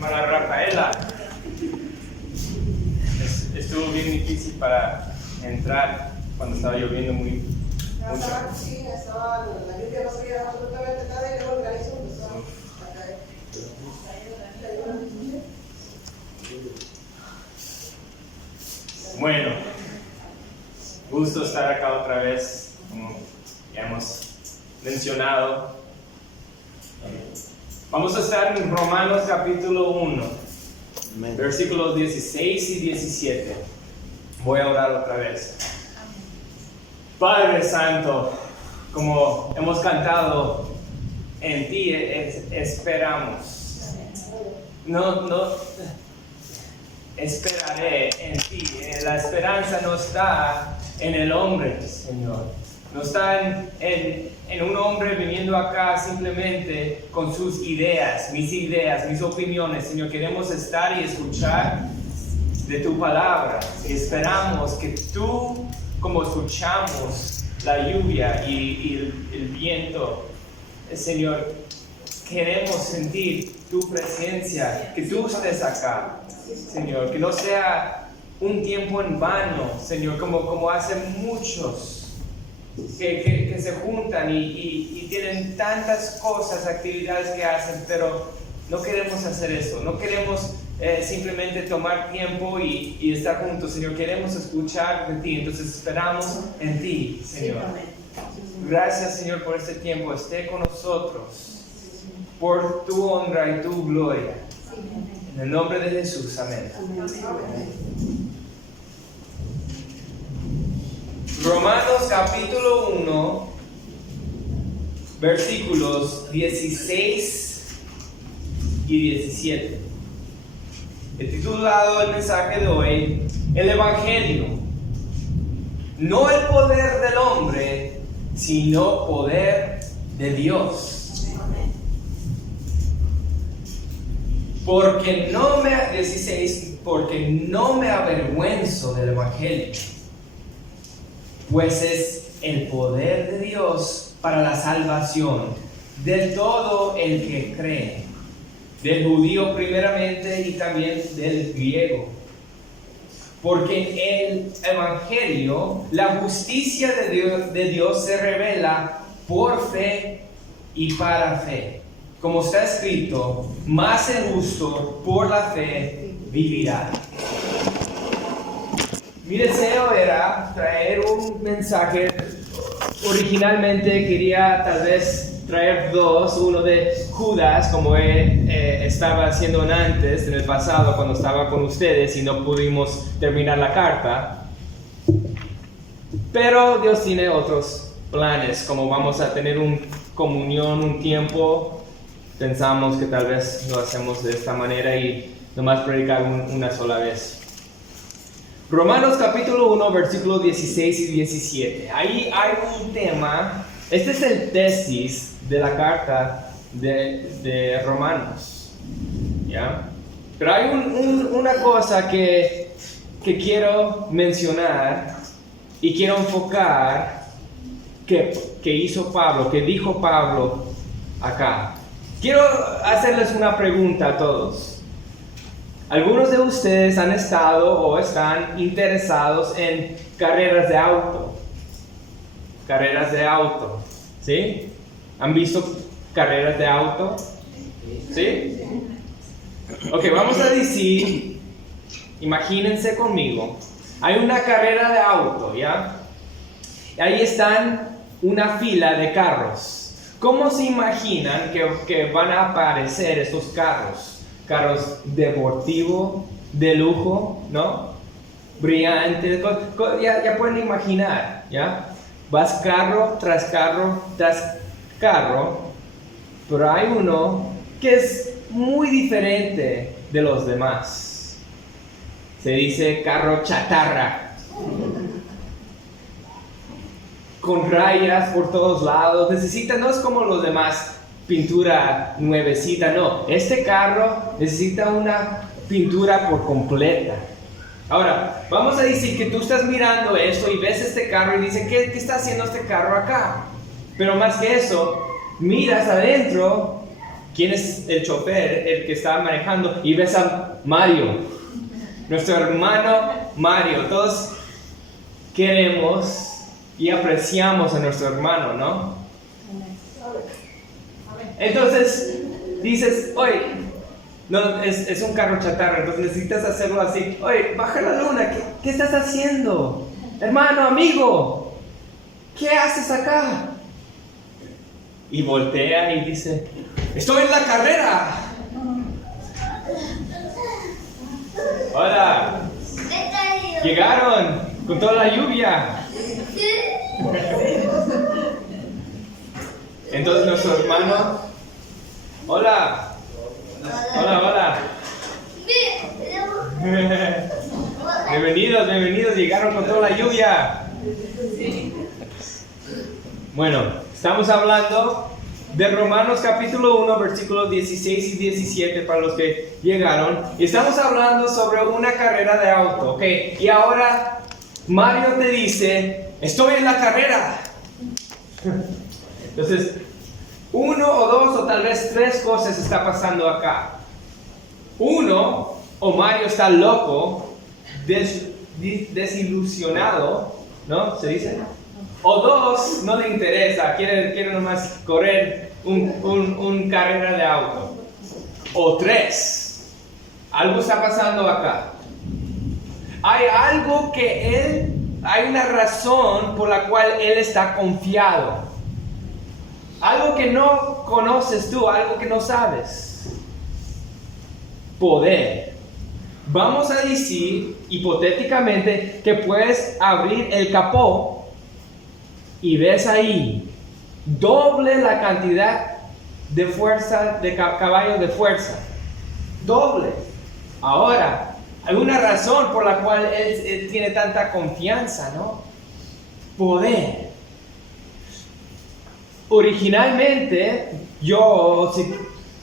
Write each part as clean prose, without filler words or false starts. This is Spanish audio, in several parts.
hermana Rafaela. Estuvo bien difícil para entrar cuando estaba lloviendo mucho. Sí, estaba la lluvia, no sabía absolutamente nada y luego organizó empezó a caer. Bueno, gusto estar acá otra vez, como ya hemos mencionado. Vamos a estar en Romanos capítulo 1, versículos 16 y 17. Voy a orar otra vez. Padre Santo, como hemos cantado, en ti esperamos. No esperaré en ti. La esperanza no está en el hombre, Señor. No está en un hombre viniendo acá simplemente con sus ideas, mis opiniones. Señor, queremos estar y escuchar de tu palabra. Y esperamos que tú, como escuchamos la lluvia y el viento, Señor, queremos sentir tu presencia, que tú estés acá, Señor, que no sea un tiempo en vano, Señor, como hacen muchos que se juntan y tienen tantas cosas, actividades que hacen, pero no queremos hacer eso, no queremos simplemente tomar tiempo y estar juntos, Señor, queremos escuchar de ti, entonces esperamos en ti, Señor. Gracias, Señor, por este tiempo, esté con nosotros, por tu honra y tu gloria. En el nombre de Jesús, amén. Romanos capítulo 1, versículos 16 y 17. He titulado el mensaje de hoy, el Evangelio. No el poder del hombre, sino poder de Dios. Porque no me avergüenzo del Evangelio, pues es el poder de Dios para la salvación de todo el que cree, del judío primeramente y también del griego. Porque en el Evangelio la justicia de Dios se revela por fe y para fe. Como está escrito, más el justo por la fe vivirá. Mi deseo era traer un mensaje. Originalmente quería tal vez traer dos, uno de Judas, como estaba haciendo antes, en el pasado, cuando estaba con ustedes y no pudimos terminar la carta. Pero Dios tiene otros planes, como vamos a tener una comunión, un tiempo. Pensamos que tal vez lo hacemos de esta manera y nomás predicar una sola vez. Romanos capítulo 1, versículos 16 y 17. Ahí hay un tema. Este es el tesis de la carta de Romanos, ¿ya? Pero hay una cosa que quiero mencionar y quiero enfocar que hizo Pablo, que dijo Pablo acá. Quiero hacerles una pregunta a todos. Algunos de ustedes han estado o están interesados en carreras de auto. Carreras de auto, ¿sí? ¿Han visto carreras de auto? ¿Sí? Ok, vamos a decir, imagínense conmigo, hay una carrera de auto, ¿ya? Y ahí están una fila de carros. ¿Cómo se imaginan que van a aparecer estos carros? Carros deportivos, de lujo, ¿no? Brillantes, ya pueden imaginar, ¿ya? Vas carro tras carro tras carro, pero hay uno que es muy diferente de los demás. Se dice carro chatarra. Con rayas por todos lados, no es como los demás, pintura nuevecita, no, este carro necesita una pintura por completa. Ahora, vamos a decir que tú estás mirando esto y ves este carro y dices, ¿qué está haciendo este carro acá? Pero más que eso, miras adentro quién es el chofer, el que está manejando, y ves a Mario, nuestro hermano Mario. Todos queremos y apreciamos a nuestro hermano, ¿no? Entonces dices, oye, no, es un carro chatarra, entonces necesitas hacerlo así. Oye, baja la luna, ¿qué estás haciendo? Hermano, amigo, ¿qué haces acá? Y voltea y dice, estoy en la carrera. Hola, llegaron con toda la lluvia. Entonces nuestro hermano, hola, hola. Bienvenidos, llegaron con toda la lluvia. Bueno, estamos hablando de Romanos capítulo 1, versículos 16 y 17 para los que llegaron. Y estamos hablando sobre una carrera de auto, ¿ok? Y ahora Mario te dice, estoy en la carrera. Entonces, uno o dos o tal vez tres cosas está pasando acá. Uno, o Mario está loco, desilusionado, ¿no? ¿Se dice? O dos, no le interesa, quiere nomás correr un carrera de auto. O tres, algo está pasando acá. Hay algo hay una razón por la cual él está confiado. Algo que no conoces tú, algo que no sabes. Poder. Vamos a decir, hipotéticamente, que puedes abrir el capó y ves ahí doble la cantidad de fuerza, de caballos de fuerza. Doble. Ahora, alguna razón por la cual él tiene tanta confianza, ¿no? Poder. Originalmente, si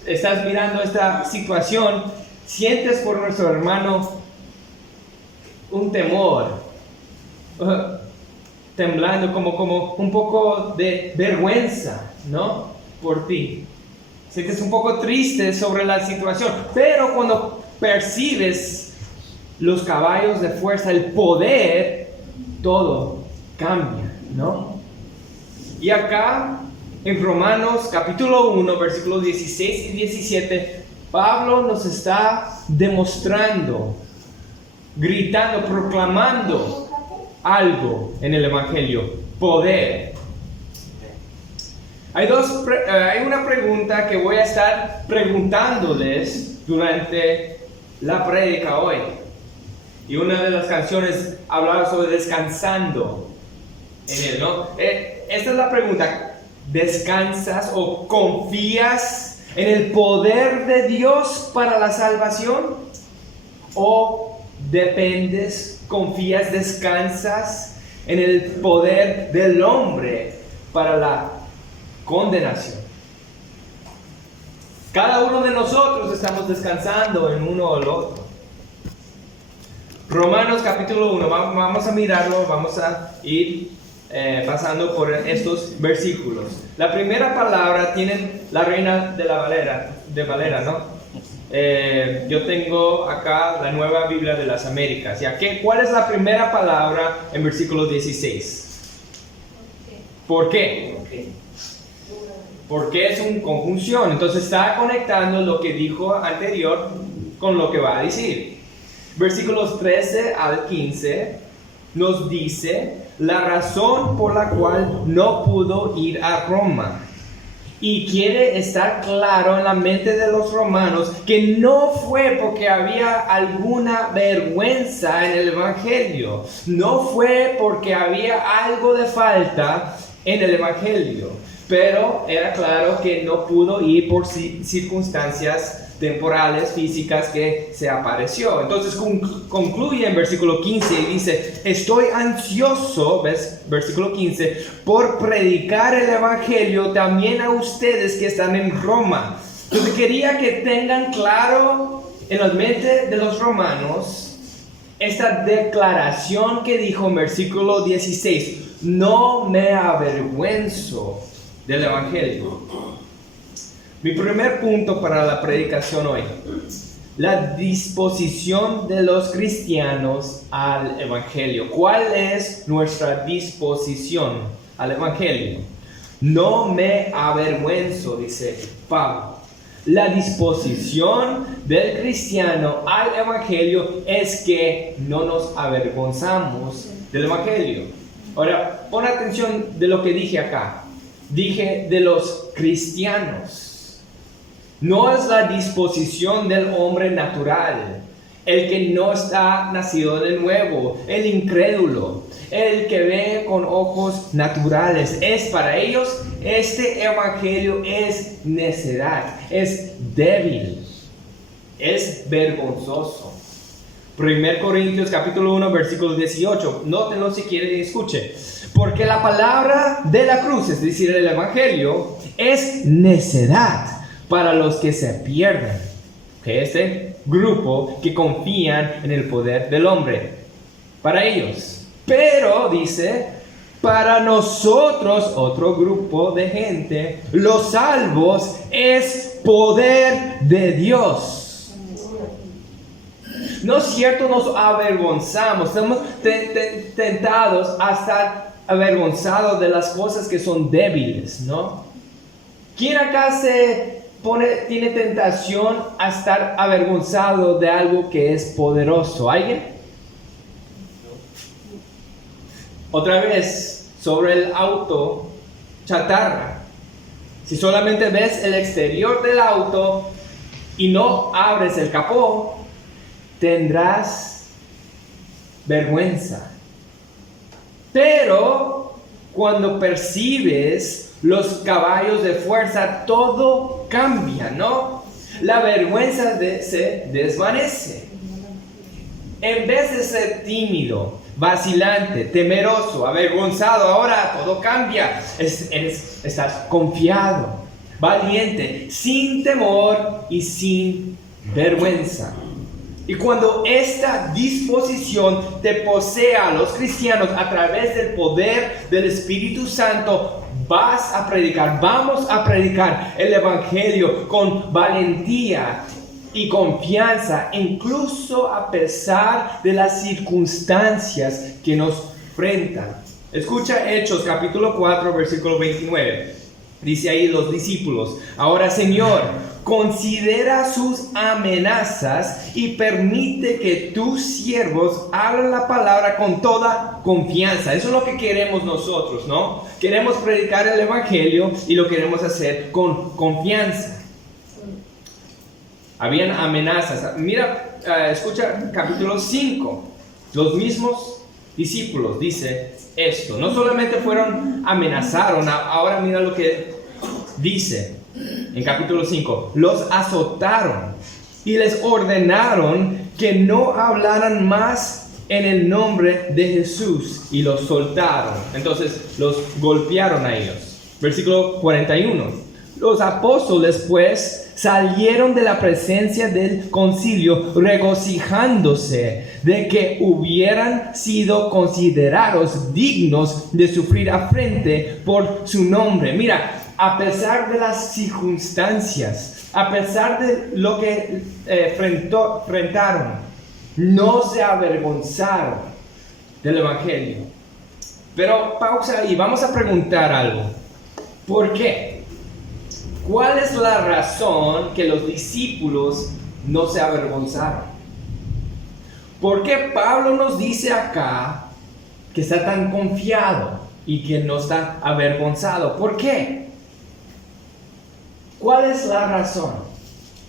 estás mirando esta situación, sientes por nuestro hermano un temor, temblando, como un poco de vergüenza, ¿no? Por ti. Sientes un poco triste sobre la situación, pero cuando percibes los caballos de fuerza, el poder, todo cambia, ¿no? Y acá, en Romanos capítulo 1, versículos 16 y 17, Pablo nos está demostrando, gritando, proclamando algo en el Evangelio: poder. Hay una pregunta que voy a estar preguntándoles durante la prédica hoy. Y una de las canciones hablaba sobre descansando en él, ¿no? Esta es la pregunta: ¿descansas o confías en el poder de Dios para la salvación? ¿O dependes, confías, descansas en el poder del hombre para la condenación? Cada uno de nosotros estamos descansando en uno o el otro. Romanos capítulo 1, vamos a mirarlo, vamos a ir pasando por estos versículos. La primera palabra tiene la Reina de Valera, ¿no? Yo tengo acá la Nueva Biblia de las Américas. ¿Cuál es la primera palabra en versículo 16? ¿Por qué? Porque es una conjunción. Entonces está conectando lo que dijo anterior con lo que va a decir. Versículos 13 al 15 nos dice la razón por la cual no pudo ir a Roma. Y quiere estar claro en la mente de los romanos que no fue porque había alguna vergüenza en el Evangelio. No fue porque había algo de falta en el Evangelio. Pero era claro que no pudo ir por circunstancias temporales, físicas que se apareció. Entonces concluye en versículo 15 y dice: estoy ansioso, ¿ves? Versículo 15, por predicar el Evangelio también a ustedes que están en Roma. Entonces quería que tengan claro en la mente de los romanos esta declaración que dijo en versículo 16: no me avergüenzo del Evangelio. Mi primer punto para la predicación hoy: la disposición de los cristianos al Evangelio. ¿Cuál es nuestra disposición al Evangelio? No me avergüenzo, dice Pablo. La disposición del cristiano al Evangelio es que no nos avergonzamos del Evangelio. Ahora, pon atención de lo que dije acá. Dije de los cristianos. No es la disposición del hombre natural, el que no está nacido de nuevo, el incrédulo, el que ve con ojos naturales. Es para ellos, este evangelio es necedad, es débil, es vergonzoso. 1 Corintios capítulo 1 versículo 18, nótenlo si quieren y escuchen. Porque la palabra de la cruz, es decir, el evangelio, es necedad para los que se pierden. Que este grupo que confían en el poder del hombre. Para ellos. Pero, dice, para nosotros, otro grupo de gente, los salvos es poder de Dios. No es cierto, nos avergonzamos, estamos tentados a estar avergonzados de las cosas que son débiles, ¿no? ¿Quién acá tiene tentación a estar avergonzado de algo que es poderoso? ¿Alguien? Otra vez, sobre el auto chatarra. Si solamente ves el exterior del auto y no abres el capó, tendrás vergüenza. Pero cuando percibes los caballos de fuerza, todo cambia, ¿no? La vergüenza se desvanece. En vez de ser tímido, vacilante, temeroso, avergonzado, ahora todo cambia. Estás confiado, valiente, sin temor y sin vergüenza. Y cuando esta disposición te posee a los cristianos a través del poder del Espíritu Santo, vamos a predicar el Evangelio con valentía y confianza, incluso a pesar de las circunstancias que nos enfrentan. Escucha Hechos capítulo 4 versículo 29. Dice ahí los discípulos: ahora, Señor, considera sus amenazas y permite que tus siervos hablen la palabra con toda confianza. Eso es lo que queremos nosotros, ¿no? Queremos predicar el Evangelio y lo queremos hacer con confianza. Habían amenazas. Mira, escucha capítulo 5. Los mismos discípulos dice esto. No solamente amenazaron, ahora mira lo que dice en capítulo 5. Los azotaron y les ordenaron que no hablaran más en el nombre de Jesús, y los soltaron. Entonces los golpearon a ellos. Versículo 41. Los apóstoles pues salieron de la presencia del concilio regocijándose de que hubieran sido considerados dignos de sufrir afrente por su nombre. Mira, a pesar de las circunstancias, a pesar de lo que enfrentaron, no se avergonzaron del Evangelio. Pero pausa y vamos a preguntar algo. ¿Por qué? ¿Cuál es la razón que los discípulos no se avergonzaron? ¿Por qué Pablo nos dice acá que está tan confiado y que no está avergonzado? ¿Por qué? ¿Cuál es la razón?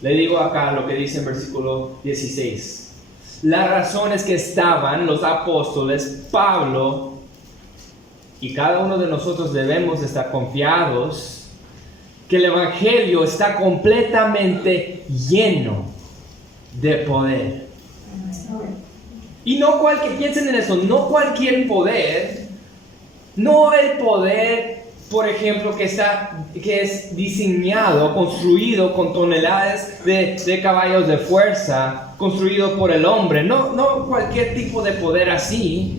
Le digo acá lo que dice en versículo 16. La razón es que estaban los apóstoles, Pablo, y cada uno de nosotros debemos estar confiados que el Evangelio está completamente lleno de poder. Y no piensen en eso, no cualquier poder, no el poder, por ejemplo, que es diseñado, construido con toneladas de caballos de fuerza, construido por el hombre, no cualquier tipo de poder así,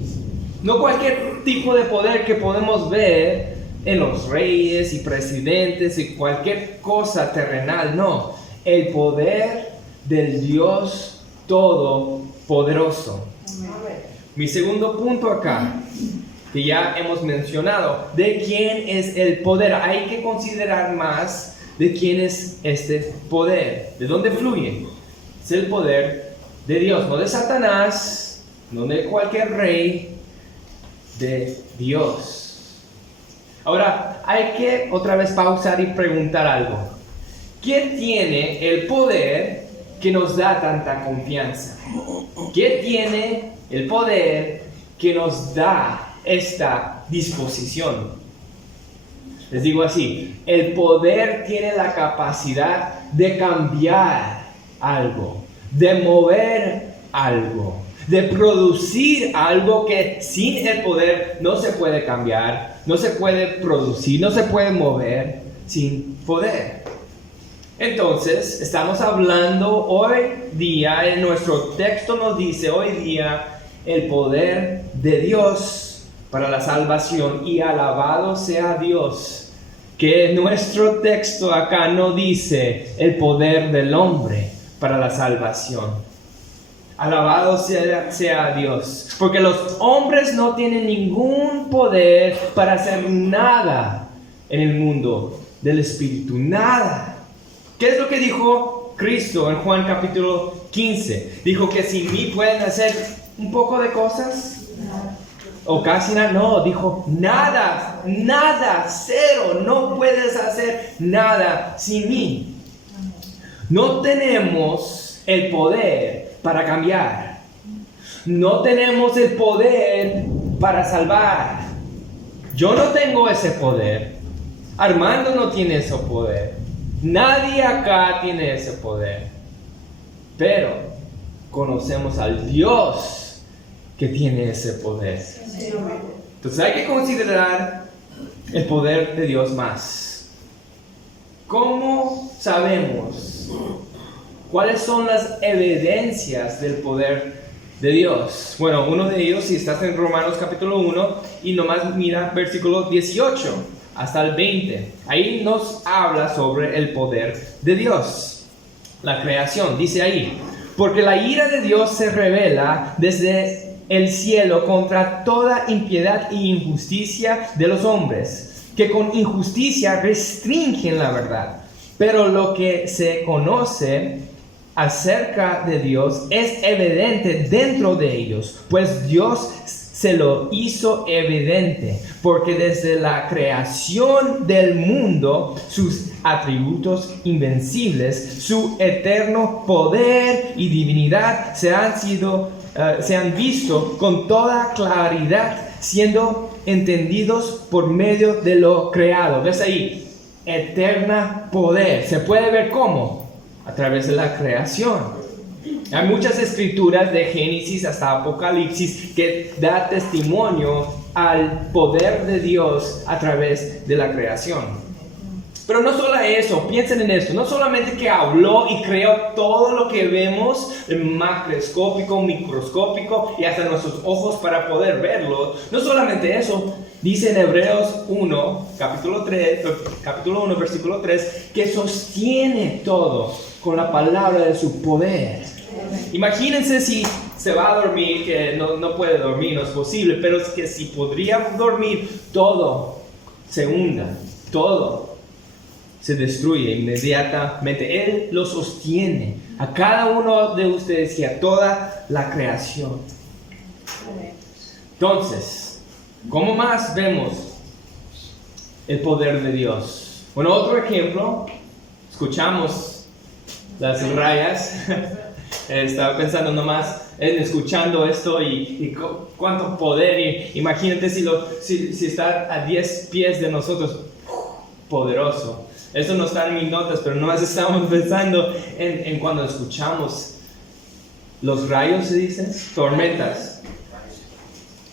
no cualquier tipo de poder que podemos ver en los reyes y presidentes y cualquier cosa terrenal, no. El poder del Dios Todopoderoso. Amén. Mi segundo punto acá, que ya hemos mencionado, de quién es el poder. Hay que considerar más de quién es este poder, de dónde fluye. Es el poder de Dios, no de Satanás, no de cualquier rey, de Dios. Ahora, hay que otra vez pausar y preguntar algo. ¿Quién tiene el poder que nos da tanta confianza? ¿Quién tiene el poder que nos da esta disposición? Les digo así, el poder tiene la capacidad de cambiar algo, de mover algo, de producir algo que sin el poder no se puede cambiar, no se puede producir, no se puede mover sin poder. Entonces, estamos hablando hoy día, en nuestro texto nos dice hoy día, el poder de Dios para la salvación, y alabado sea Dios, que nuestro texto acá no dice el poder del hombre para la salvación. Alabado sea Dios, porque los hombres no tienen ningún poder para hacer nada en el mundo del Espíritu, nada. ¿Qué es lo que dijo Cristo en Juan capítulo 15? Dijo que sin mí pueden hacer un poco de cosas, o casi nada. No, dijo nada, nada, cero, no puedes hacer nada sin mí. No tenemos el poder para cambiar, no tenemos el poder para salvar. Yo no tengo ese poder, Armando no tiene ese poder. Nadie acá tiene ese poder, pero conocemos al Dios que tiene ese poder. Entonces hay que considerar el poder de Dios más. ¿Cómo sabemos cuáles son las evidencias del poder de Dios? Bueno, uno de ellos, si estás en Romanos capítulo 1 y nomás mira versículo 18 hasta el 20, ahí nos habla sobre el poder de Dios, la creación. Dice ahí, porque la ira de Dios se revela desde el cielo contra toda impiedad e injusticia de los hombres, que con injusticia restringen la verdad. Pero lo que se conoce acerca de Dios es evidente dentro de ellos, pues Dios se lo hizo evidente, porque desde la creación del mundo, sus atributos invencibles, su eterno poder y divinidad se han visto con toda claridad, siendo entendidos por medio de lo creado. ¿Ves ahí? Eterna poder. ¿Se puede ver cómo? A través de la creación. Hay muchas escrituras de Génesis hasta Apocalipsis que da testimonio al poder de Dios a través de la creación. Pero no solo eso, piensen en esto, no solamente que habló y creó todo lo que vemos, macroscópico, microscópico y hasta nuestros ojos para poder verlo. No solamente eso, dice en Hebreos 1, capítulo 1, versículo 3, que sostiene todo con la palabra de su poder. Imagínense si se va a dormir, que no puede dormir, no es posible, pero es que si podría dormir, todo se hunda, todo se destruye inmediatamente. Él lo sostiene a cada uno de ustedes y a toda la creación. Entonces, ¿cómo más vemos el poder de Dios? Bueno, otro ejemplo, escuchamos las rayas. Estaba pensando nomás en escuchando esto y cuánto poder. Imagínate si está a 10 pies de nosotros, poderoso. Esto no está en mis notas, pero nomás estamos pensando en cuando escuchamos los rayos, se dice, tormentas.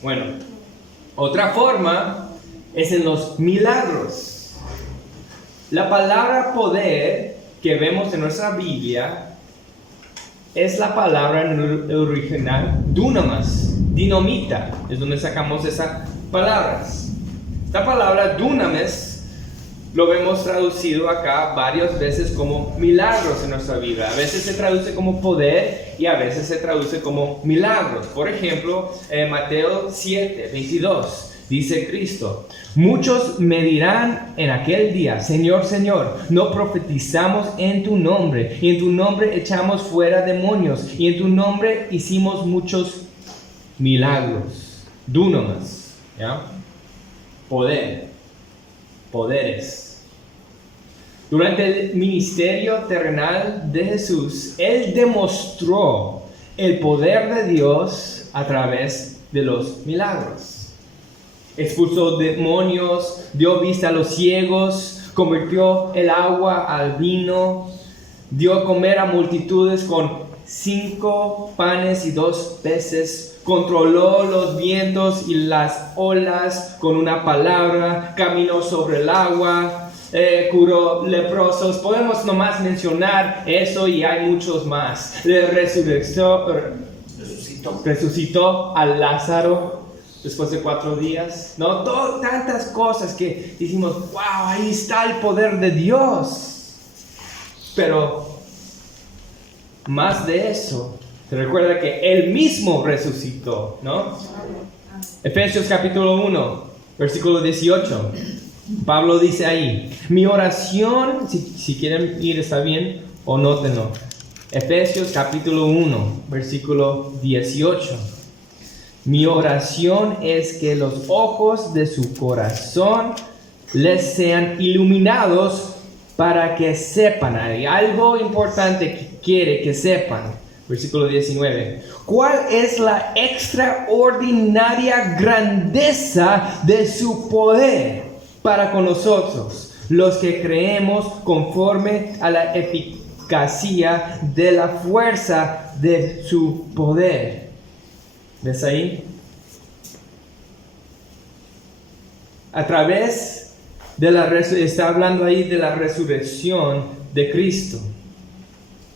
Bueno, otra forma es en los milagros. La palabra poder que vemos en nuestra Biblia es la palabra en el original dunamis, dinamita, es donde sacamos esas palabras. Esta palabra dunamis lo vemos traducido acá varias veces como milagros en nuestra vida. A veces se traduce como poder y a veces se traduce como milagros. Por ejemplo, Mateo 7:22 dice Cristo: muchos me dirán en aquel día, Señor, Señor, no profetizamos en tu nombre, y en tu nombre echamos fuera demonios, y en tu nombre hicimos muchos milagros. Dunamis, ¿ya? Poder, poderes. Durante el ministerio terrenal de Jesús, Él demostró el poder de Dios a través de los milagros. Expulsó demonios, dio vista a los ciegos, convirtió el agua al vino, dio a comer a multitudes con 5 panes y 2 peces, controló los vientos y las olas con una palabra, caminó sobre el agua, curó leprosos. Podemos nomás mencionar eso y hay muchos más. Resucitó a Lázaro después de 4 días, ¿no? Tantas cosas que decimos, wow, ahí está el poder de Dios. Pero más de eso, se recuerda que Él mismo resucitó, ¿no? Efesios capítulo 1, versículo 18. Pablo dice ahí, mi oración, si quieren ir está bien, o nótenlo. Efesios capítulo 1, versículo 18. Mi oración es que los ojos de su corazón les sean iluminados para que sepan. Hay algo importante que quiere que sepan. Versículo 19. ¿Cuál es la extraordinaria grandeza de su poder para con nosotros, los que creemos conforme a la eficacia de la fuerza de su poder? ¿Ves ahí? A través de está hablando ahí de la resurrección de Cristo.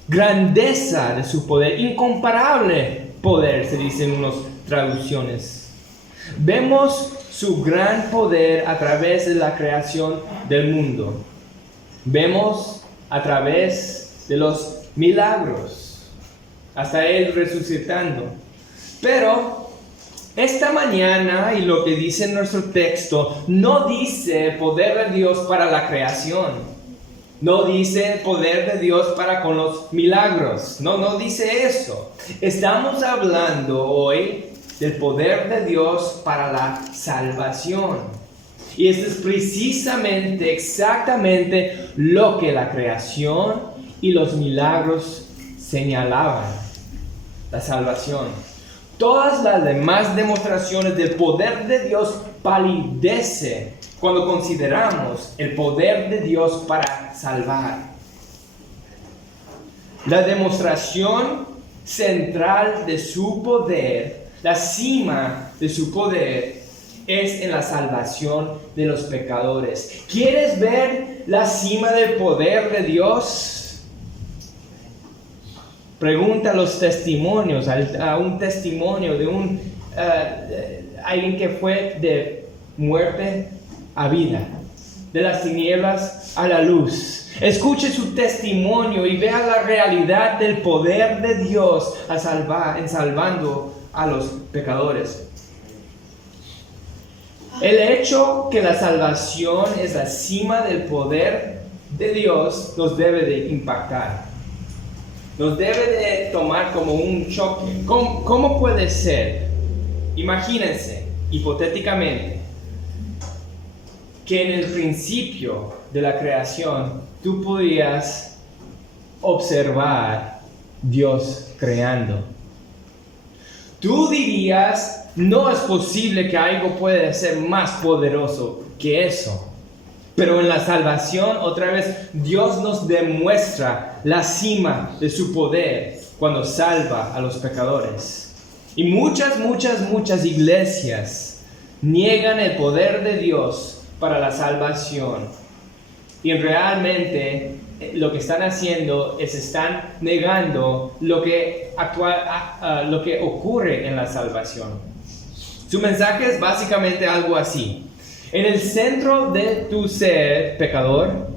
Grandeza de su poder, incomparable poder, se dice en unas traducciones. Vemos su gran poder a través de la creación del mundo. Vemos a través de los milagros, hasta Él resucitando. Pero esta mañana, y lo que dice nuestro texto, no dice poder de Dios para la creación. No dice poder de Dios para con los milagros. No dice eso. Estamos hablando hoy del poder de Dios para la salvación. Y esto es precisamente, exactamente lo que la creación y los milagros señalaban. La salvación. Todas las demás demostraciones del poder de Dios palidecen cuando consideramos el poder de Dios para salvar. La demostración central de su poder, la cima de su poder, es en la salvación de los pecadores. ¿Quieres ver la cima del poder de Dios? Pregunta a los testimonios, a un testimonio de alguien que fue de muerte a vida, de las tinieblas a la luz. Escuche su testimonio y vea la realidad del poder de Dios en salvando a los pecadores. El hecho que la salvación es la cima del poder de Dios nos debe de impactar. Nos debe de tomar como un choque. ¿Cómo puede ser? Imagínense, hipotéticamente, que en el principio de la creación tú podías observar Dios creando. Tú dirías, no es posible que algo pueda ser más poderoso que eso. Pero en la salvación, otra vez, Dios nos demuestra la cima de su poder cuando salva a los pecadores. Y muchas iglesias niegan el poder de Dios para la salvación. Y realmente lo que están haciendo es están negando lo que ocurre en la salvación. Su mensaje es básicamente algo así. En el centro de tu ser, pecador,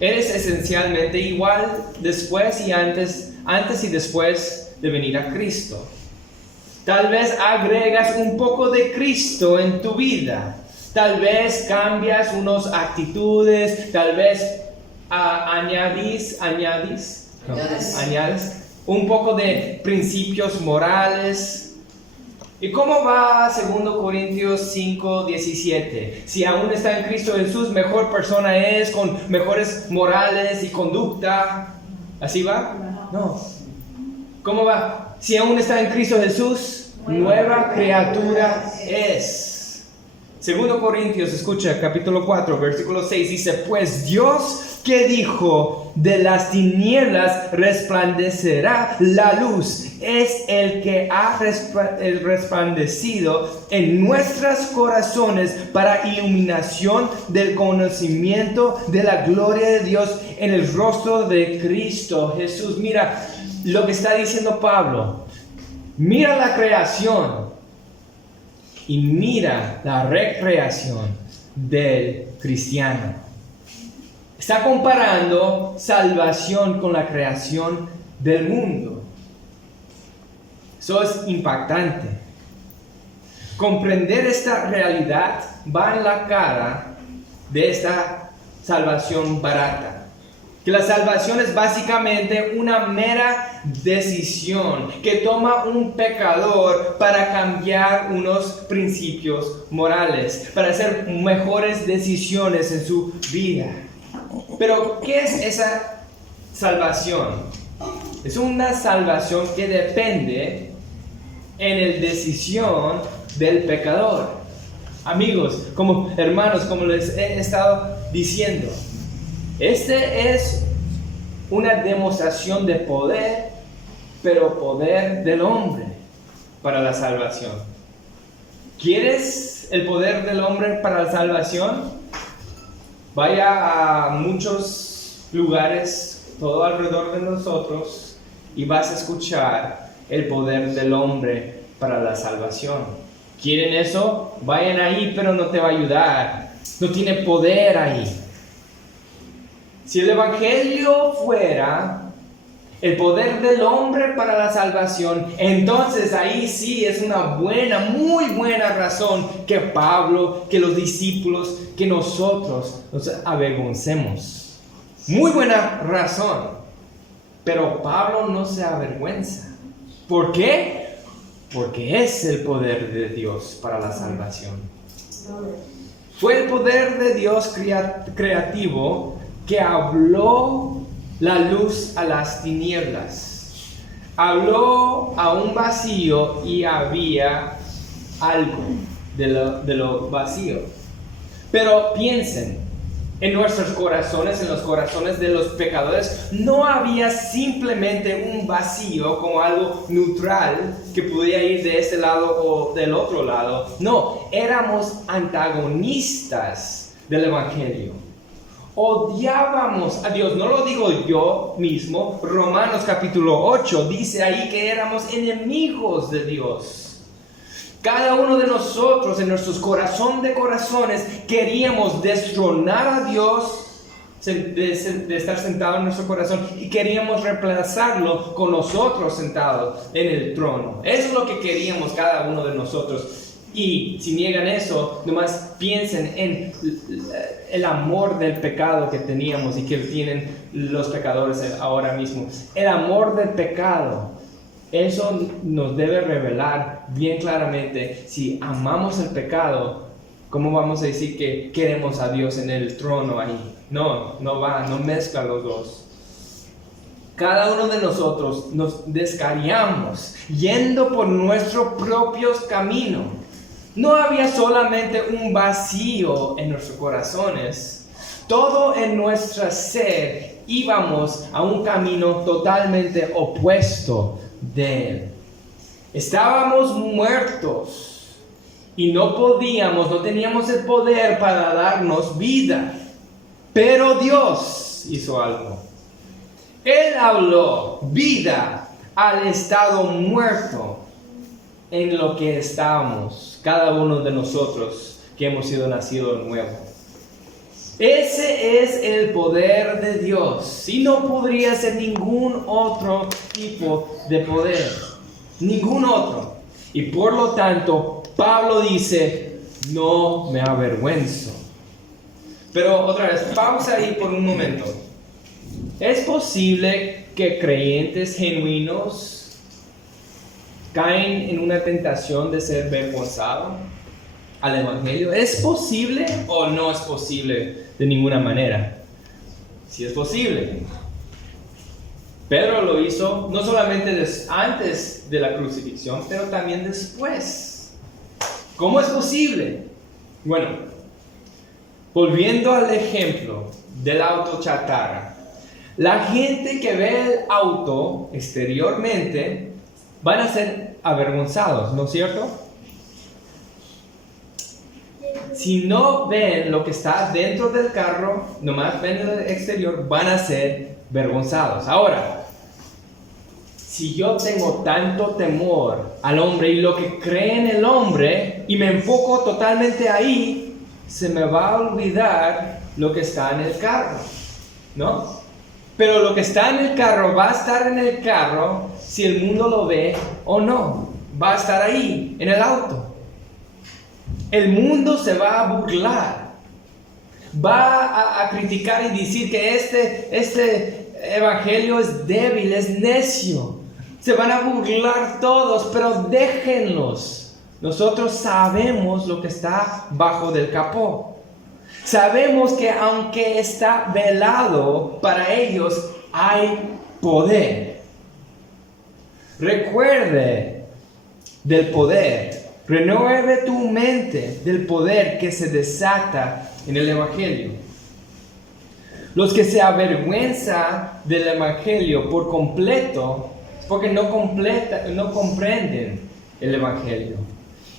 eres esencialmente igual después y antes y después de venir a Cristo. Tal vez agregas un poco de Cristo en tu vida. Tal vez cambias unas actitudes, tal vez añades un poco de principios morales. ¿Y cómo va 2 Corintios 5:17? Si aún está en Cristo Jesús, mejor persona es, con mejores morales y conducta. ¿Así va? No. ¿Cómo va? Si aún está en Cristo Jesús, nueva criatura es. 2 Corintios, escucha, capítulo 4, versículo 6, dice, pues Dios que dijo, de las tinieblas resplandecerá la luz, es el que ha resplandecido en nuestros corazones para iluminación del conocimiento de la gloria de Dios en el rostro de Cristo Jesús. Mira lo que está diciendo Pablo. Mira la creación y mira la recreación del cristiano. Está comparando salvación con la creación del mundo. Eso es impactante. Comprender esta realidad va en la cara de esta salvación barata. Que la salvación es básicamente una mera decisión que toma un pecador para cambiar unos principios morales, para hacer mejores decisiones en su vida. Pero, ¿qué es esa salvación? Es una salvación que depende en la decisión del pecador. Amigos, como hermanos, como les he estado diciendo, este es una demostración de poder, pero poder del hombre para la salvación. ¿Quieres el poder del hombre para la salvación? Vaya a muchos lugares, todo alrededor de nosotros, y vas a escuchar el poder del hombre para la salvación. ¿Quieren eso? Vayan ahí, pero no te va a ayudar. No tiene poder ahí. Si el evangelio fuera el poder del hombre para la salvación, entonces ahí sí es una buena, muy buena razón que Pablo, que los discípulos, que nosotros nos avergoncemos. Muy buena razón. Pero Pablo no se avergüenza. ¿Por qué? Porque es el poder de Dios para la salvación. Fue el poder de Dios creativo que habló la luz a las tinieblas. Habló a un vacío y había algo de lo vacío. Pero piensen, en nuestros corazones, en los corazones de los pecadores, no había simplemente un vacío como algo neutral que podía ir de este lado o del otro lado. No, éramos antagonistas del evangelio. Odiábamos a Dios, no lo digo yo mismo. Romanos capítulo 8 dice ahí que éramos enemigos de Dios. Cada uno de nosotros en nuestros corazón de corazones queríamos destronar a Dios de estar sentado en nuestro corazón y queríamos reemplazarlo con nosotros sentados en el trono. Eso es lo que queríamos cada uno de nosotros. Y si niegan eso, nomás piensen en el amor del pecado que teníamos y que tienen los pecadores ahora mismo. El amor del pecado, eso nos debe revelar bien claramente. Si amamos el pecado, ¿cómo vamos a decir que queremos a Dios en el trono ahí? No mezcla los dos. Cada uno de nosotros nos descarriamos yendo por nuestros propios caminos. No había solamente un vacío en nuestros corazones. Todo en nuestra ser íbamos a un camino totalmente opuesto de Él. Estábamos muertos y no teníamos el poder para darnos vida. Pero Dios hizo algo. Él habló vida al estado muerto en lo que estábamos, cada uno de nosotros que hemos sido nacidos de nuevo. Ese es el poder de Dios. Y no podría ser ningún otro tipo de poder. Ningún otro. Y por lo tanto, Pablo dice, no me avergüenzo. Pero otra vez, pausa ahí por un momento. ¿Es posible que creyentes genuinos caen en una tentación de ser avergonzados al Evangelio? ¿Es posible o no es posible de ninguna manera? Sí es posible. Pedro lo hizo no solamente antes de la crucifixión, pero también después. ¿Cómo es posible? Bueno, volviendo al ejemplo del auto chatarra. La gente que ve el auto exteriormente van a ser avergonzados, ¿no es cierto? Si no ven lo que está dentro del carro, nomás ven el exterior, van a ser avergonzados. Ahora, si yo tengo tanto temor al hombre y lo que cree en el hombre y me enfoco totalmente ahí, se me va a olvidar lo que está en el carro, ¿no? Pero lo que está en el carro va a estar en el carro si el mundo lo ve o no. Va a estar ahí, en el auto. El mundo se va a burlar. Va a criticar y decir que este evangelio es débil, es necio. Se van a burlar todos, pero déjenlos. Nosotros sabemos lo que está bajo del capó. Sabemos que aunque está velado, para ellos hay poder. Recuerde del poder. Renueve tu mente del poder que se desata en el Evangelio. Los que se avergüenzan del Evangelio por completo es porque no comprenden el Evangelio.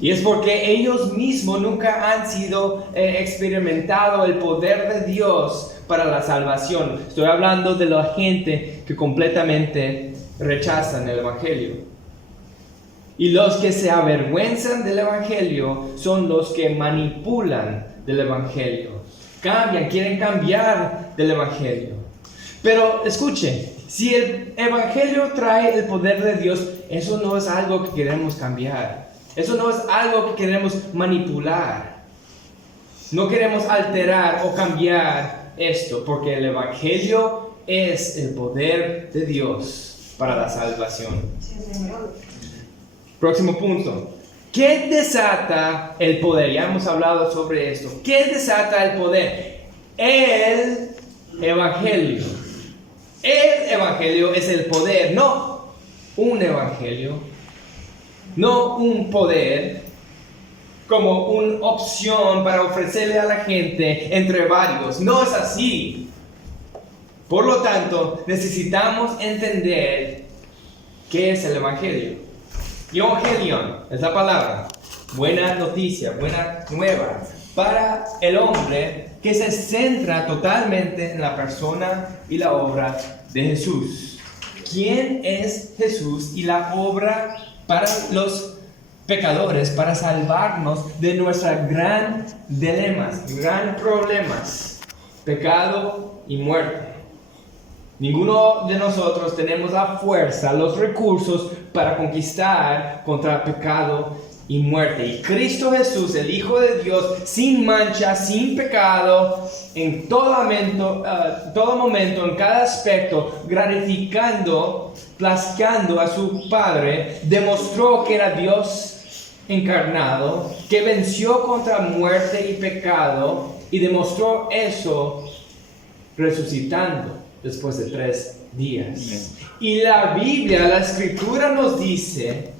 Y es porque ellos mismos nunca han sido experimentado el poder de Dios para la salvación. Estoy hablando de la gente que completamente rechazan el Evangelio. Y los que se avergüenzan del Evangelio son los que manipulan del Evangelio. Quieren cambiar del Evangelio. Pero escuche, si el Evangelio trae el poder de Dios, eso no es algo que queremos cambiar. Eso no es algo que queremos manipular. No queremos alterar o cambiar esto, porque el Evangelio es el poder de Dios para la salvación. Sí, Señor. Próximo punto. ¿Qué desata el poder? Ya hemos hablado sobre esto. ¿Qué desata el poder? El Evangelio. El Evangelio es el poder, no un Evangelio. No un poder como una opción para ofrecerle a la gente entre varios. No es así. Por lo tanto, necesitamos entender qué es el Evangelio. Evangelion es la palabra. Buena noticia, buena nueva para el hombre que se centra totalmente en la persona y la obra de Jesús. ¿Quién es Jesús y la obra para los pecadores, para salvarnos de nuestros gran problemas, pecado y muerte? Ninguno de nosotros tenemos la fuerza, los recursos para conquistar contra el pecado y muerte. Y Cristo Jesús, el Hijo de Dios, sin mancha, sin pecado, en todo momento, en cada aspecto, glorificando, placando a su Padre, demostró que era Dios encarnado, que venció contra muerte y pecado, y demostró eso resucitando después de 3 días. Y la Biblia, la Escritura nos dice,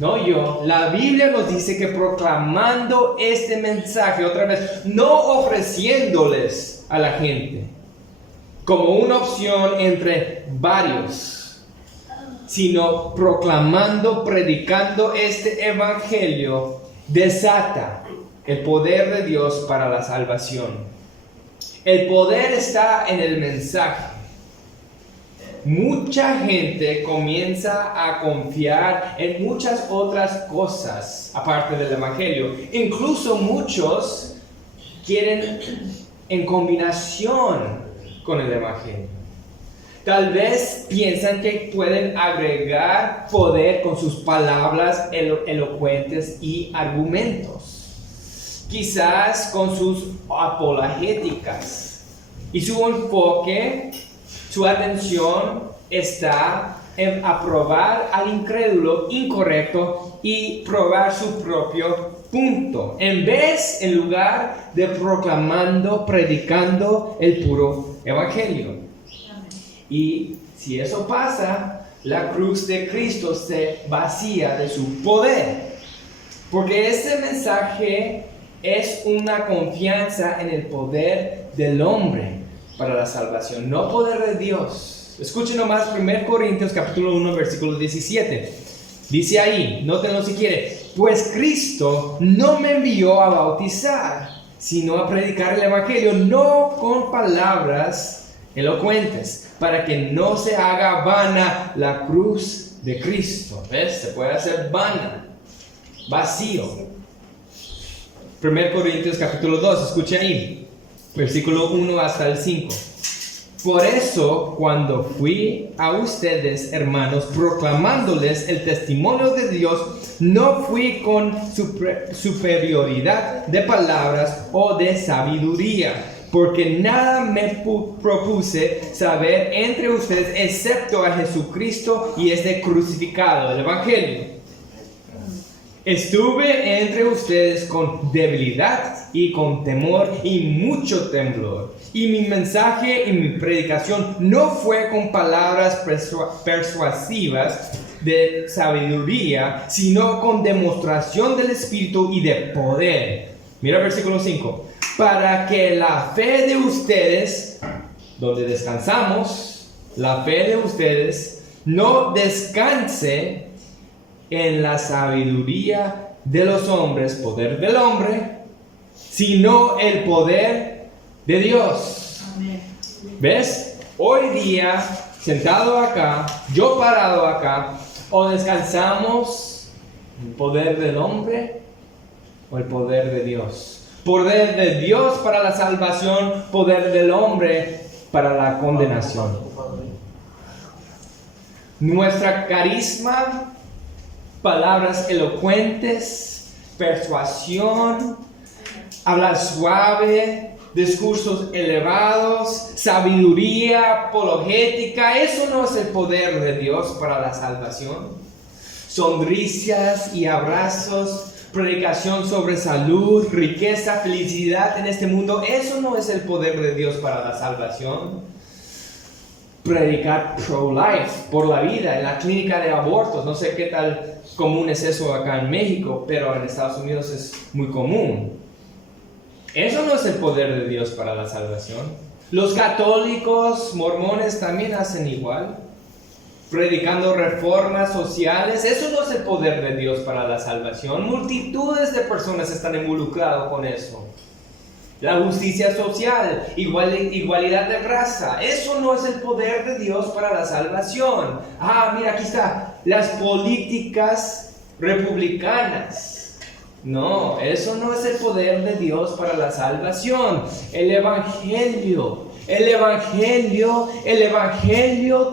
no yo, la Biblia nos dice que proclamando este mensaje, otra vez, no ofreciéndoles a la gente como una opción entre varios, sino proclamando, predicando este evangelio, desata el poder de Dios para la salvación. El poder está en el mensaje. mucha gente comienza a confiar en muchas otras cosas aparte del Evangelio. Incluso muchos quieren en combinación con el Evangelio. Tal vez piensan que pueden agregar poder con sus palabras elocuentes y argumentos. Quizás con sus apologéticas. Y su enfoque, su atención está en aprobar al incrédulo incorrecto y probar su propio punto, en lugar de predicando el puro evangelio. Y si eso pasa, la cruz de Cristo se vacía de su poder, porque este mensaje es una confianza en el poder del hombre para la salvación, no poder de Dios. Escuchen nomás 1 Corintios capítulo 1 versículo 17. Dice ahí, nótenlo si quiere: pues Cristo no me envió a bautizar, sino a predicar el evangelio, no con palabras elocuentes, para que no se haga vana la cruz de Cristo. ¿Ves? Se puede hacer vana, vacío. 1 Corintios capítulo 2, escuche ahí, versículo 1 hasta el 5. Por eso, cuando fui a ustedes, hermanos, proclamándoles el testimonio de Dios, no fui con superioridad de palabras o de sabiduría, porque nada me propuse saber entre ustedes excepto a Jesucristo y este crucificado, el Evangelio. Estuve entre ustedes con debilidad y con temor y mucho temblor. Y mi mensaje y mi predicación no fue con palabras persuasivas de sabiduría, sino con demostración del Espíritu y de poder. Mira el versículo 5. Para que la fe de ustedes, donde descansamos, la fe de ustedes no descanse en la sabiduría de los hombres, poder del hombre, sino el poder de Dios. Amén. ¿Ves? Hoy día, sentado acá, yo parado acá, o descansamos el poder del hombre o el poder de Dios. Poder de Dios para la salvación, poder del hombre para la condenación. Nuestra carisma, palabras elocuentes, persuasión, hablar suave, discursos elevados, sabiduría, apologética, eso no es el poder de Dios para la salvación. Sonrisas y abrazos, predicación sobre salud, riqueza, felicidad en este mundo, eso no es el poder de Dios para la salvación. Predicar pro-life, por la vida, en la clínica de abortos, no sé qué tal común es eso acá en México, pero en Estados Unidos es muy común. Eso no es el poder de Dios para la salvación. Los católicos, mormones también hacen igual, predicando reformas sociales. Eso no es el poder de Dios para la salvación. Multitudes de personas están involucradas con eso. La justicia social, igualdad de raza, eso no es el poder de Dios para la salvación. Mira, aquí está, las políticas republicanas. No, eso no es el poder de Dios para la salvación. El Evangelio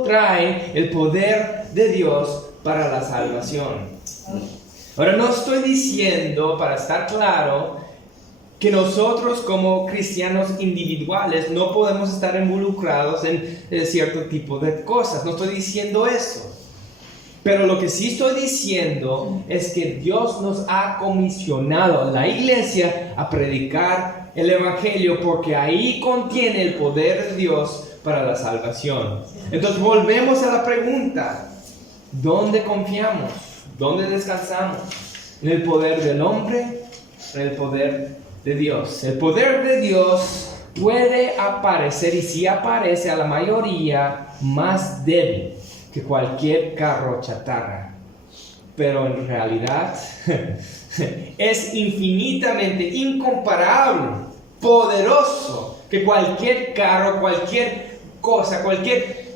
trae el poder de Dios para la salvación. Ahora, no estoy diciendo, para estar claro, que nosotros como cristianos individuales no podemos estar involucrados en cierto tipo de cosas. No estoy diciendo eso. Pero lo que sí estoy diciendo es que Dios nos ha comisionado a la iglesia a predicar el Evangelio, porque ahí contiene el poder de Dios para la salvación. Entonces volvemos a la pregunta: ¿dónde confiamos? ¿Dónde descansamos? ¿En el poder del hombre? ¿En el poder de Dios? El poder de Dios puede aparecer, y si aparece a la mayoría, más débil que cualquier carro chatarra, pero en realidad es infinitamente incomparable, poderoso, que cualquier carro, cualquier cosa, cualquier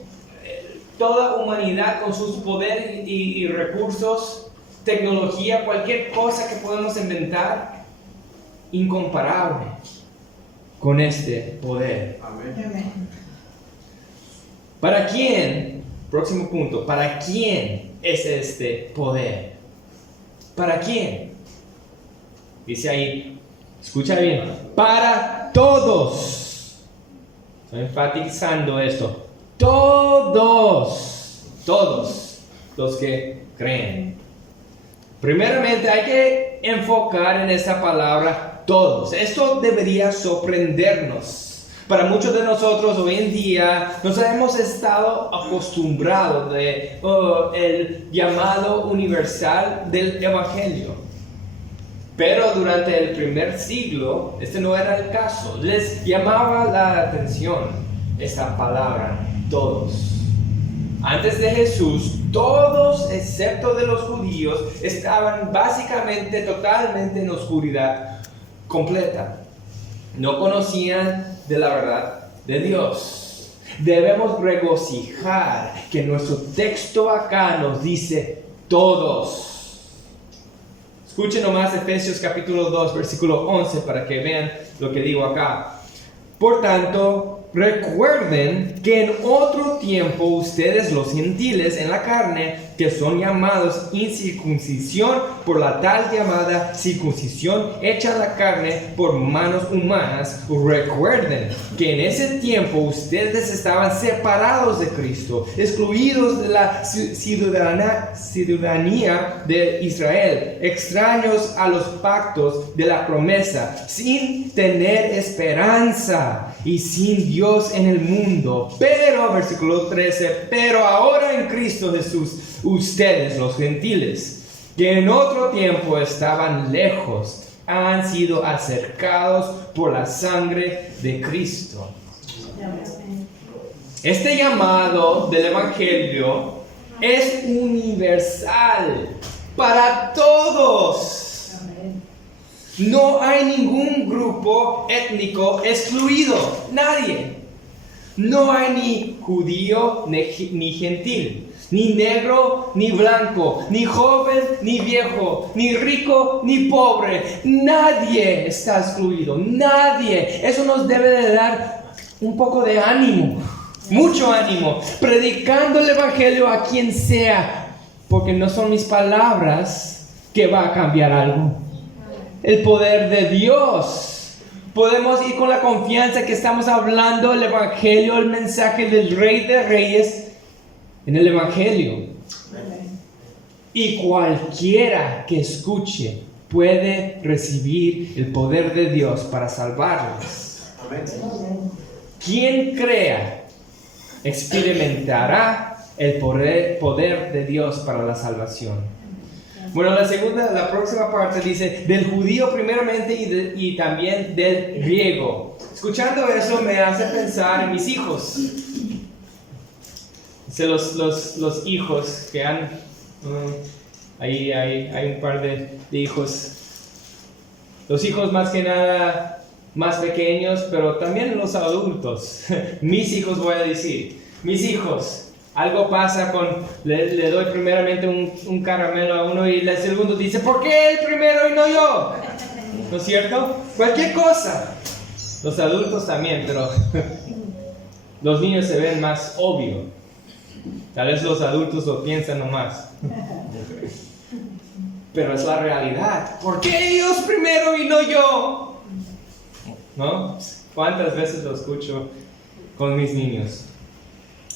toda humanidad con sus poderes y recursos, tecnología, cualquier cosa que podemos inventar, incomparable con este poder. Amén. ¿Para quién? Próximo punto. ¿Para quién es este poder? ¿Para quién? Dice ahí, escucha bien, para todos. Estoy enfatizando esto. Todos los que creen. Primeramente hay que enfocar en esa palabra todos. Esto debería sorprendernos. Para muchos de nosotros hoy en día nos hemos estado acostumbrados de el llamado universal del Evangelio. Pero durante el primer siglo este no era el caso. Les llamaba la atención esta palabra todos. Antes de Jesús, todos excepto de los judíos estaban básicamente totalmente en oscuridad completa. No conocían de la verdad de Dios. Debemos regocijar que nuestro texto acá nos dice todos. Escuchen nomás Efesios capítulo 2 versículo 11 para que vean lo que digo acá. Por tanto, recuerden que en otro tiempo ustedes los gentiles en la carne, que son llamados incircuncisión por la tal llamada circuncisión hecha en la carne por manos humanas, recuerden que en ese tiempo ustedes estaban separados de Cristo, excluidos de la ciudadanía de Israel, extraños a los pactos de la promesa, sin tener esperanza y sin Dios en el mundo. Pero, versículo 13, pero ahora en Cristo Jesús, ustedes los gentiles, que en otro tiempo estaban lejos, han sido acercados por la sangre de Cristo. Este llamado del Evangelio es universal para todos. No hay ningún grupo étnico excluido, nadie. No hay ni judío ni gentil, ni negro ni blanco, ni joven ni viejo, ni rico ni pobre. Nadie está excluido, nadie. Eso nos debe de dar un poco de ánimo, mucho ánimo, predicando el Evangelio a quien sea, porque no son mis palabras que va a cambiar algo. El poder de Dios. Podemos ir con la confianza que estamos hablando el Evangelio, el mensaje del Rey de Reyes en el Evangelio. Y cualquiera que escuche puede recibir el poder de Dios para salvarlos. Quien crea experimentará el poder de Dios para la salvación. Bueno, la próxima parte dice del judío primeramente y también del griego. Escuchando eso me hace pensar en mis hijos. Dice los hijos que han... ahí hay un par de hijos. Los hijos más que nada más pequeños, pero también los adultos. Mis hijos voy a decir. Mis hijos. Algo pasa le doy primeramente un caramelo a uno y el segundo dice, ¿por qué él primero y no yo? ¿No es cierto? Cualquier cosa. Los adultos también, pero los niños se ven más obvio. Tal vez los adultos lo piensan nomás. Pero es la realidad. ¿Por qué ellos primero y no yo? ¿No? ¿Cuántas veces lo escucho con mis niños?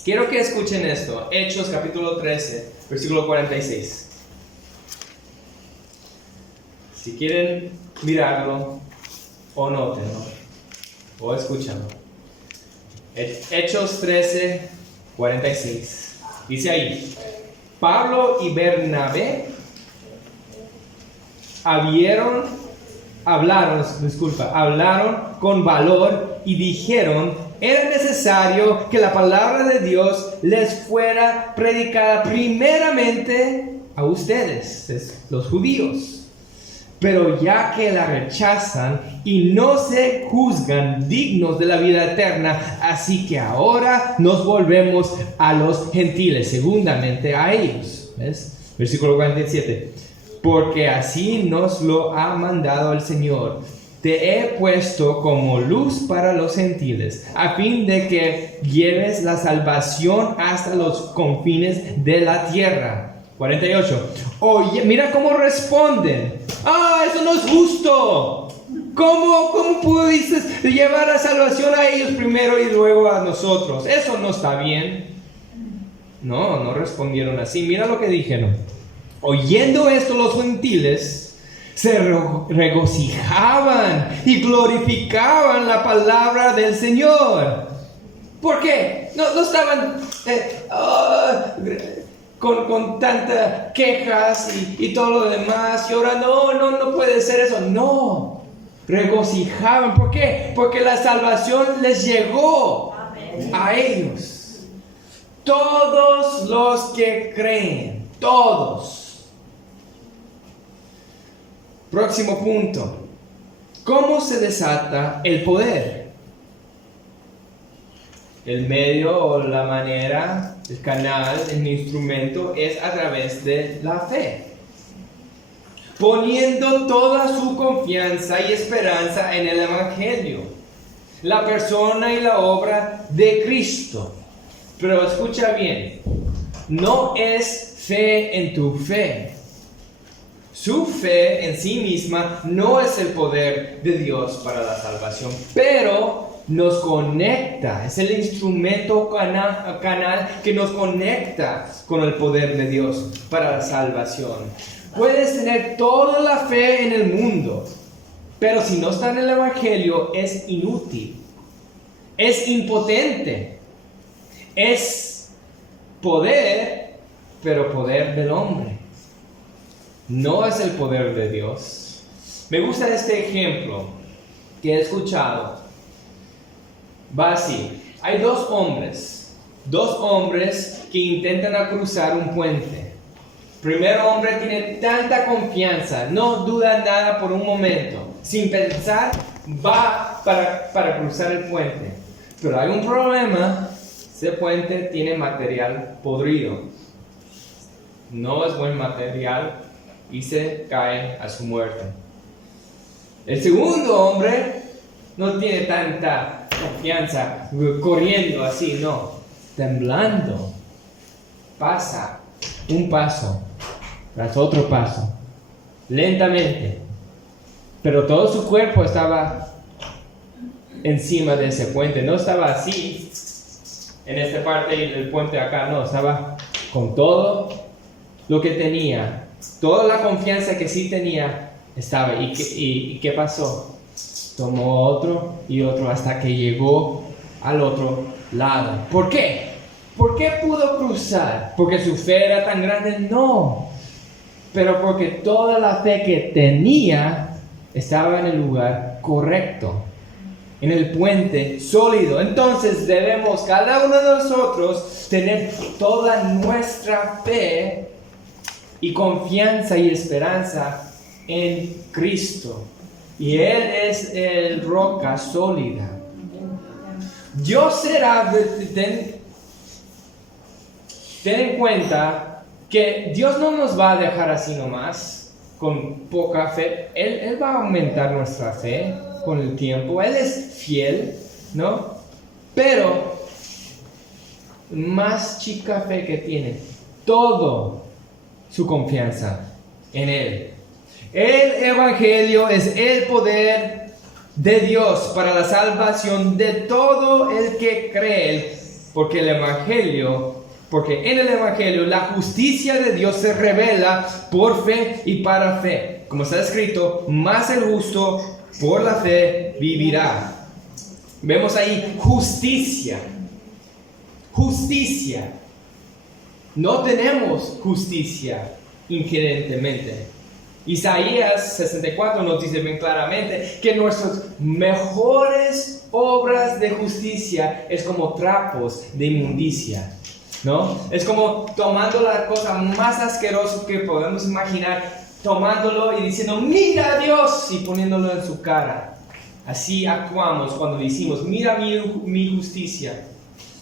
Quiero que escuchen esto. Hechos capítulo 13, versículo 46. Si quieren mirarlo, o nótenlo, o escúchanlo. Hechos 13, 46. Dice ahí, Pablo y Bernabé hablaron con valor y dijeron, era necesario que la palabra de Dios les fuera predicada primeramente a ustedes, los judíos. Pero ya que la rechazan y no se juzgan dignos de la vida eterna, así que ahora nos volvemos a los gentiles, segundamente a ellos. ¿Ves? Versículo 47. Porque así nos lo ha mandado el Señor. Te he puesto como luz para los gentiles, a fin de que lleves la salvación hasta los confines de la tierra. 48. Oye, mira cómo responden. Eso no es justo. ¿Cómo pudiste llevar la salvación a ellos primero y luego a nosotros? Eso no está bien. No respondieron así. Mira lo que dijeron. Oyendo esto, los gentiles se regocijaban y glorificaban la palabra del Señor. ¿Por qué? No estaban con tantas quejas y todo lo demás, y ahora no puede ser eso. No, regocijaban. ¿Por qué? Porque la salvación les llegó a ellos. Todos los que creen, todos. Próximo punto. ¿Cómo se desata el poder? El medio o la manera, el canal, el instrumento es a través de la fe. Poniendo toda su confianza y esperanza en el Evangelio, la persona y la obra de Cristo. Pero escucha bien, no es fe en tu fe. Su fe en sí misma no es el poder de Dios para la salvación, pero nos conecta, es el instrumento canal que nos conecta con el poder de Dios para la salvación. Puedes tener toda la fe en el mundo, pero si no está en el Evangelio es inútil, es impotente, es poder, pero poder del hombre. No es el poder de Dios. Me gusta este ejemplo que he escuchado. Va así. Hay dos hombres que intentan cruzar un puente. Primer hombre tiene tanta confianza, no duda nada por un momento. Sin pensar, va para cruzar el puente. Pero hay un problema. Ese puente tiene material podrido. No es buen material y se cae a su muerte. El segundo hombre no tiene tanta confianza, corriendo así, no, temblando. Pasa un paso tras otro paso, lentamente, pero todo su cuerpo estaba encima de ese puente. No estaba así en esta parte y el puente acá, no, estaba con todo lo que tenía, toda la confianza que sí tenía estaba. ¿Y qué pasó? Tomó otro y otro hasta que llegó al otro lado. ¿Por qué? ¿Por qué pudo cruzar? ¿Porque su fe era tan grande? No, pero porque toda la fe que tenía estaba en el lugar correcto, en el puente sólido. Entonces debemos cada uno de nosotros tener toda nuestra fe y confianza y esperanza en Cristo. Y Él es el roca sólida. Dios será, ten en cuenta que Dios no nos va a dejar así nomás, con poca fe. Él va a aumentar nuestra fe con el tiempo. Él es fiel, ¿no? Pero más chica fe que tiene, todo su confianza en Él. El Evangelio es el poder de Dios para la salvación de todo el que cree, porque en el Evangelio la justicia de Dios se revela por fe y para fe. Como está escrito, más el justo por la fe vivirá. Vemos ahí justicia. Justicia. No tenemos justicia inherentemente. Isaías 64 nos dice bien claramente que nuestras mejores obras de justicia es como trapos de inmundicia, ¿no? Es como tomando la cosa más asquerosa que podemos imaginar tomándolo y diciendo, mira a Dios, y poniéndolo en su cara. Así actuamos cuando decimos, mira mi justicia.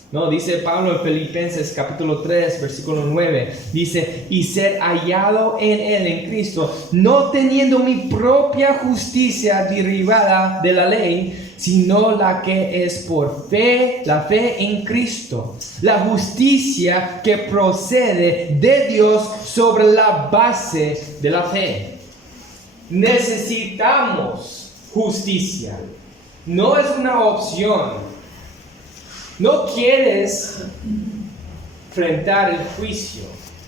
No, dice Pablo en Filipenses capítulo 3, versículo 9, dice, y ser hallado en él, en Cristo, no teniendo mi propia justicia derivada de la ley, sino la que es por fe, la fe en Cristo, la justicia que procede de Dios sobre la base de la fe. Necesitamos justicia, no es una opción. No quieres enfrentar el juicio.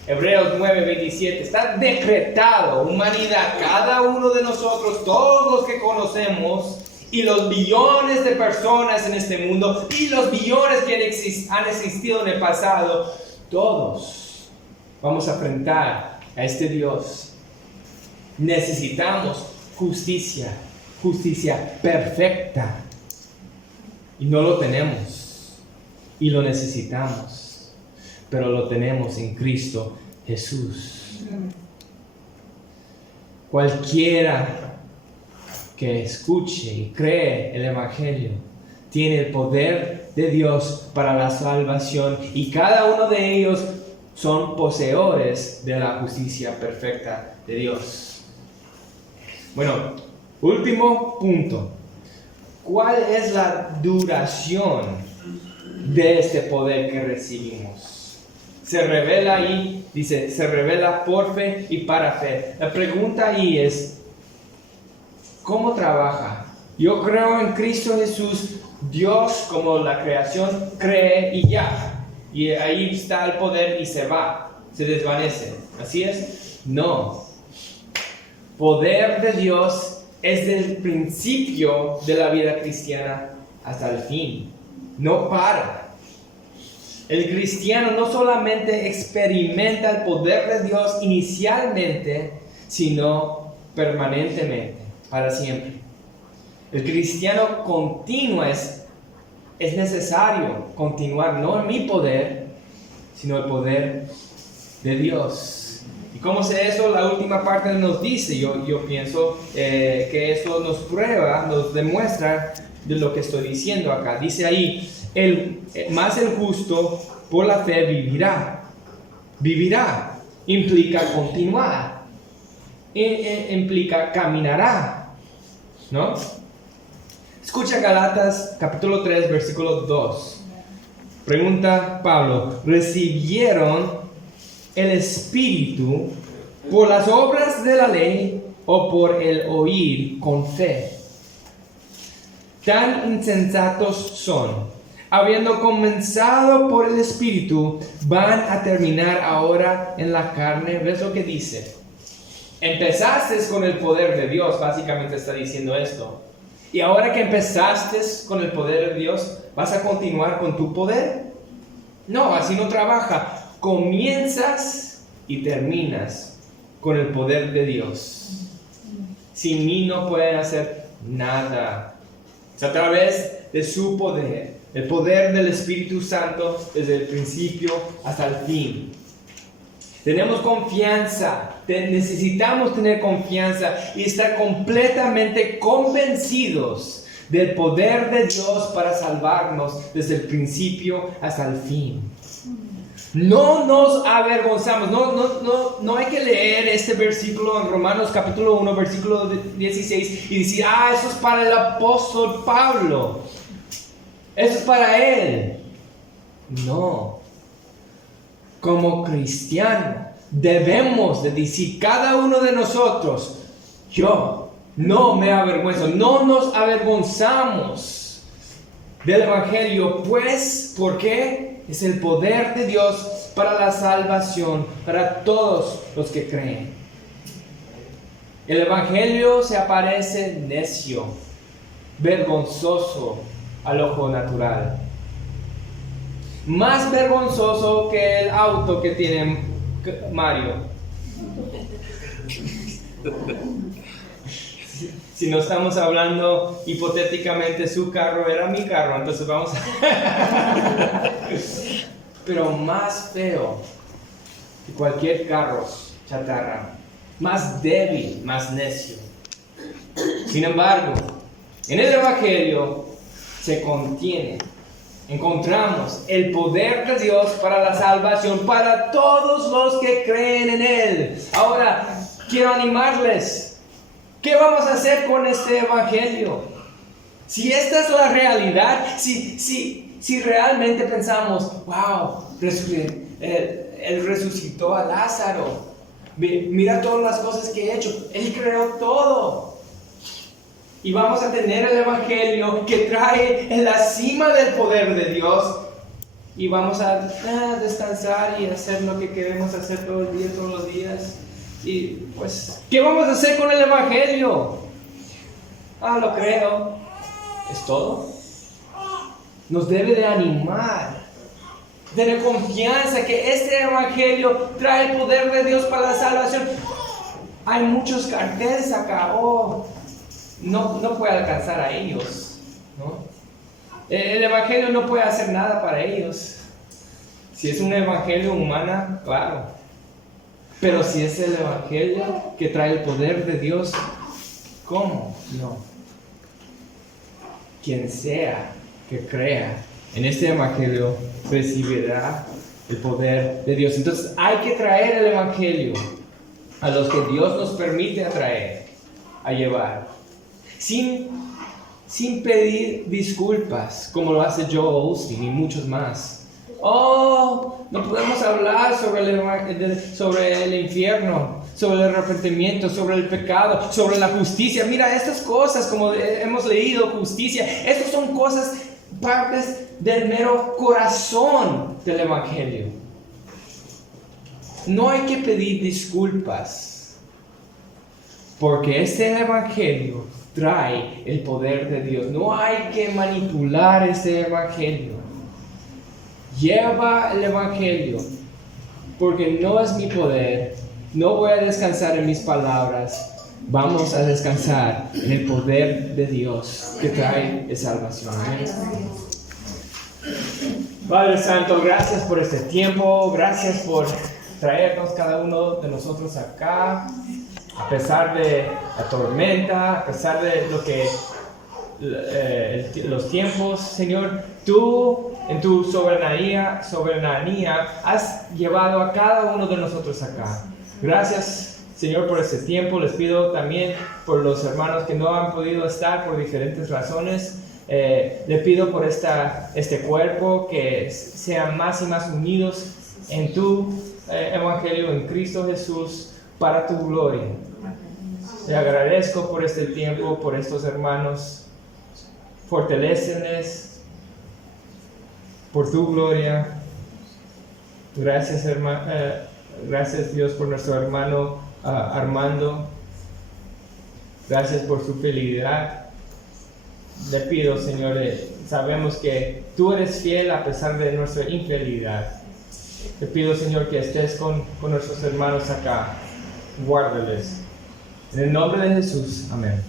Hebreos 9:27 está decretado, humanidad, cada uno de nosotros, todos los que conocemos, y los billones de personas en este mundo, y los billones que han existido en el pasado, todos vamos a enfrentar a este Dios. Necesitamos justicia perfecta, y no lo tenemos. Y lo necesitamos, pero lo tenemos en Cristo Jesús. Cualquiera que escuche y cree el Evangelio tiene el poder de Dios para la salvación, y cada uno de ellos son poseedores de la justicia perfecta de Dios. Bueno, último punto. ¿Cuál es la duración de este poder que recibimos? Se revela ahí, dice, se revela por fe y para fe. La pregunta ahí es, ¿cómo trabaja? Yo creo en Cristo Jesús, Dios como la creación cree y ya. Y ahí está el poder y se va, se desvanece. ¿Así es? No. Poder de Dios es del principio de la vida cristiana hasta el fin. No para. El cristiano no solamente experimenta el poder de Dios inicialmente, sino permanentemente, para siempre. El cristiano continúa, es necesario continuar, no en mi poder, sino el poder de Dios. ¿Y cómo sé eso? La última parte nos dice, yo pienso que eso nos prueba, nos demuestra de lo que estoy diciendo acá. Dice ahí, más el justo por la fe vivirá. Vivirá implica continuar, implica caminará, ¿no? Escucha Galatas capítulo 3 versículo 2. Pregunta Pablo, ¿recibieron el Espíritu por las obras de la ley o por el oír con fe? Tan insensatos son. Habiendo comenzado por el Espíritu, van a terminar ahora en la carne. ¿Ves lo que dice? Empezaste con el poder de Dios, básicamente está diciendo esto. Y ahora que empezaste con el poder de Dios, ¿vas a continuar con tu poder? No, así no trabaja. Comienzas y terminas con el poder de Dios. Sin mí no pueden hacer nada. Es a través de su poder, el poder del Espíritu Santo desde el principio hasta el fin. Tenemos confianza, necesitamos tener confianza y estar completamente convencidos del poder de Dios para salvarnos desde el principio hasta el fin. No nos avergonzamos, no hay que leer este versículo en Romanos capítulo 1, versículo 16 y decir, eso es para el apóstol Pablo, eso es para él. No. Como cristiano debemos de decir cada uno de nosotros, yo no me avergüenzo, no nos avergonzamos del Evangelio, pues, ¿por qué? Es el poder de Dios para la salvación, para todos los que creen. El Evangelio se aparece necio, vergonzoso al ojo natural. Más vergonzoso que el auto que tiene Mario. Si no estamos hablando hipotéticamente, su carro era mi carro, entonces vamos a... Pero más feo que cualquier carro chatarra más débil, más necio. Sin embargo, en el Evangelio se contiene, encontramos el poder de Dios para la salvación para todos los que creen en Él. Ahora, quiero animarles. ¿Qué vamos a hacer con este Evangelio? Si esta es la realidad, si realmente pensamos, wow, Él resucitó a Lázaro. Mira todas las cosas que he hecho. Él creó todo. Y vamos a tener el Evangelio que trae en la cima del poder de Dios. Y vamos a descansar y hacer lo que queremos hacer todos los días. Y pues, ¿qué vamos a hacer con el Evangelio? Lo creo. ¿Es todo? Nos debe de animar. Tener confianza que este Evangelio trae el poder de Dios para la salvación. Hay muchos carteles acá. No puede alcanzar a ellos, ¿no? El Evangelio no puede hacer nada para ellos. Si es un Evangelio humano, claro. Pero si es el Evangelio que trae el poder de Dios, ¿cómo? No. Quien sea que crea en este Evangelio recibirá el poder de Dios. Entonces hay que traer el Evangelio a los que Dios nos permite atraer, a llevar. Sin pedir disculpas, como lo hace Joel Osteen y muchos más. No podemos hablar sobre el infierno, sobre el arrepentimiento, sobre el pecado, sobre la justicia. Mira, estas cosas, como hemos leído, justicia, estas son cosas, partes del mero corazón del Evangelio. No hay que pedir disculpas, porque este Evangelio trae el poder de Dios. No hay que manipular este Evangelio. Lleva el Evangelio, porque no es mi poder. No voy a descansar en mis palabras. Vamos a descansar en el poder de Dios que trae salvación. Amén. Padre Santo, gracias por este tiempo. Gracias por traernos cada uno de nosotros acá. A pesar de la tormenta, a pesar de los tiempos, Señor, tú en tu soberanía has llevado a cada uno de nosotros acá. Gracias, Señor, por este tiempo. Les pido también por los hermanos que no han podido estar por diferentes razones. Le pido por este cuerpo que sean más y más unidos en tu Evangelio, en Cristo Jesús, para tu gloria. Te agradezco por este tiempo, por estos hermanos. Fortalécenles por tu gloria. Gracias, gracias Dios por nuestro hermano Armando. Gracias por su fidelidad. Le pido, Señor, sabemos que tú eres fiel a pesar de nuestra infidelidad. Te pido, Señor, que estés con nuestros hermanos acá. Guárdales. En el nombre de Jesús. Amén.